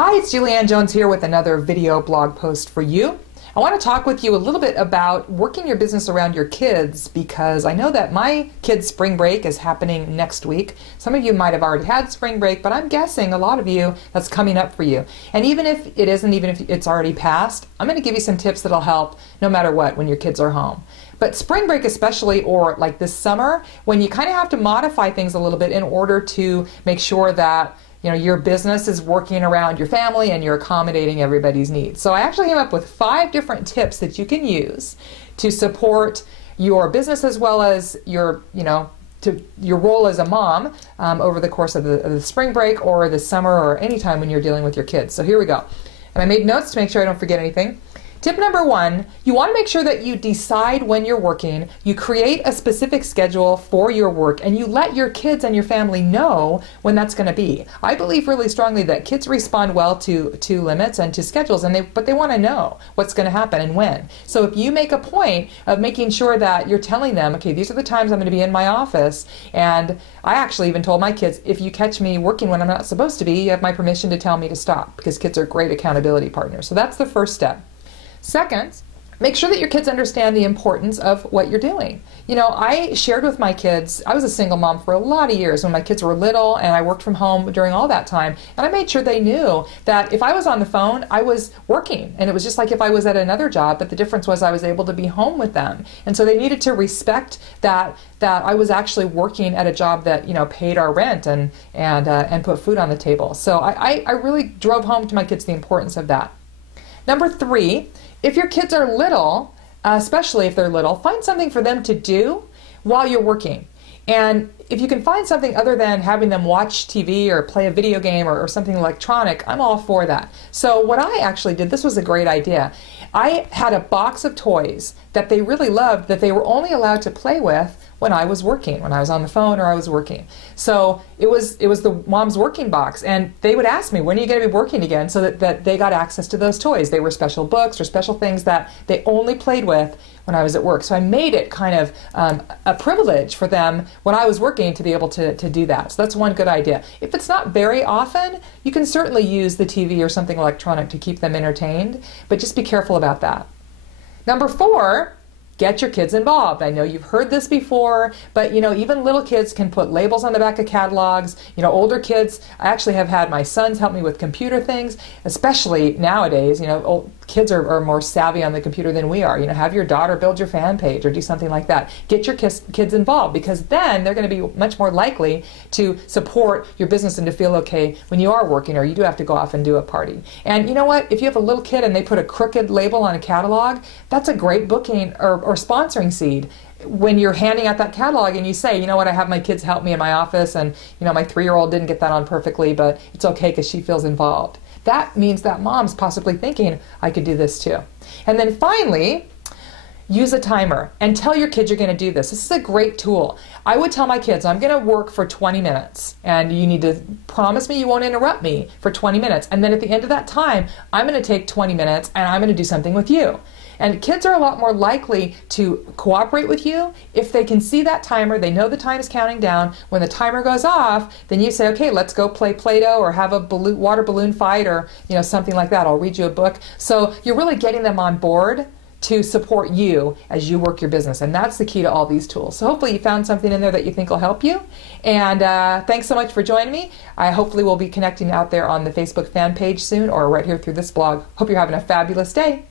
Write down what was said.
Hi, it's Julianne Jones here with another video blog post for you. I want to talk with you a little bit about working your business around your kids, because I know that my kids' spring break is happening next week. Some of you might have already had spring break, but I'm guessing a lot of you that's coming up for you. And even if it isn't, even if it's already passed, I'm going to give you some tips that'll help no matter what when your kids are home. But spring break especially, or like this summer, when you kind of have to modify things a little bit in order to make sure that your business is working around your family and you're accommodating everybody's needs. So I actually came up with 5 different tips that you can use to support your business as well as your role as a mom over the course of the spring break or the summer or any time when you're dealing with your kids. So here we go. And I made notes to make sure I don't forget anything. Tip number 1, you want to make sure that you decide when you're working, you create a specific schedule for your work, and you let your kids and your family know when that's going to be. I believe really strongly that kids respond well to limits and to schedules, but they want to know what's going to happen and when. So if you make a point of making sure that you're telling them, okay, these are the times I'm going to be in my office, and I actually even told my kids, if you catch me working when I'm not supposed to be, you have my permission to tell me to stop, because kids are great accountability partners. So that's the first step. Second, make sure that your kids understand the importance of what you're doing. I shared with my kids, I was a single mom for a lot of years when my kids were little, and I worked from home during all that time, and I made sure they knew that if I was on the phone, I was working, and it was just like if I was at another job, but the difference was I was able to be home with them. And so they needed to respect that I was actually working at a job that paid our rent and put food on the table. So I really drove home to my kids the importance of that. Number 3, if your kids are little, especially if they're little, find something for them to do while you're working. And if you can find something other than having them watch TV or play a video game or something electronic, I'm all for that. So what I actually did, this was a great idea. I had a box of toys that they really loved that they were only allowed to play with when I was working, when I was on the phone or I was working. So it was the mom's working box, and they would ask me, when are you going to be working again, so that they got access to those toys. They were special books or special things that they only played with when I was at work. So I made it kind of a privilege for them when I was working to be able to do that. So that's one good idea. If it's not very often, you can certainly use the TV or something electronic to keep them entertained, but just be careful about that. Number 4, get your kids involved. I know you've heard this before, but even little kids can put labels on the back of catalogs. Older kids, I actually have had my sons help me with computer things, especially nowadays. Kids are more savvy on the computer than we are. Have your daughter build your fan page or do something like that. Get your kids involved, because then they're going to be much more likely to support your business and to feel okay when you are working or you do have to go off and do a party. And you know what? If you have a little kid and they put a crooked label on a catalog, that's a great booking or sponsoring seed. When you're handing out that catalog and you say, I have my kids help me in my office, and my 3-year-old didn't get that on perfectly, but it's okay because she feels involved. That means that mom's possibly thinking, I could do this too. And then finally, use a timer and tell your kids you're going to do this. This is a great tool. I would tell my kids, I'm going to work for 20 minutes, and you need to promise me you won't interrupt me for 20 minutes. And then at the end of that time, I'm going to take 20 minutes and I'm going to do something with you. And kids are a lot more likely to cooperate with you if they can see that timer. They know the time is counting down. When the timer goes off, then you say, okay, let's go play Play-Doh or have a water balloon fight or something like that. I'll read you a book. So you're really getting them on board to support you as you work your business. And that's the key to all these tools. So hopefully you found something in there that you think will help you. And thanks so much for joining me. I hopefully will be connecting out there on the Facebook fan page soon or right here through this blog. Hope you're having a fabulous day.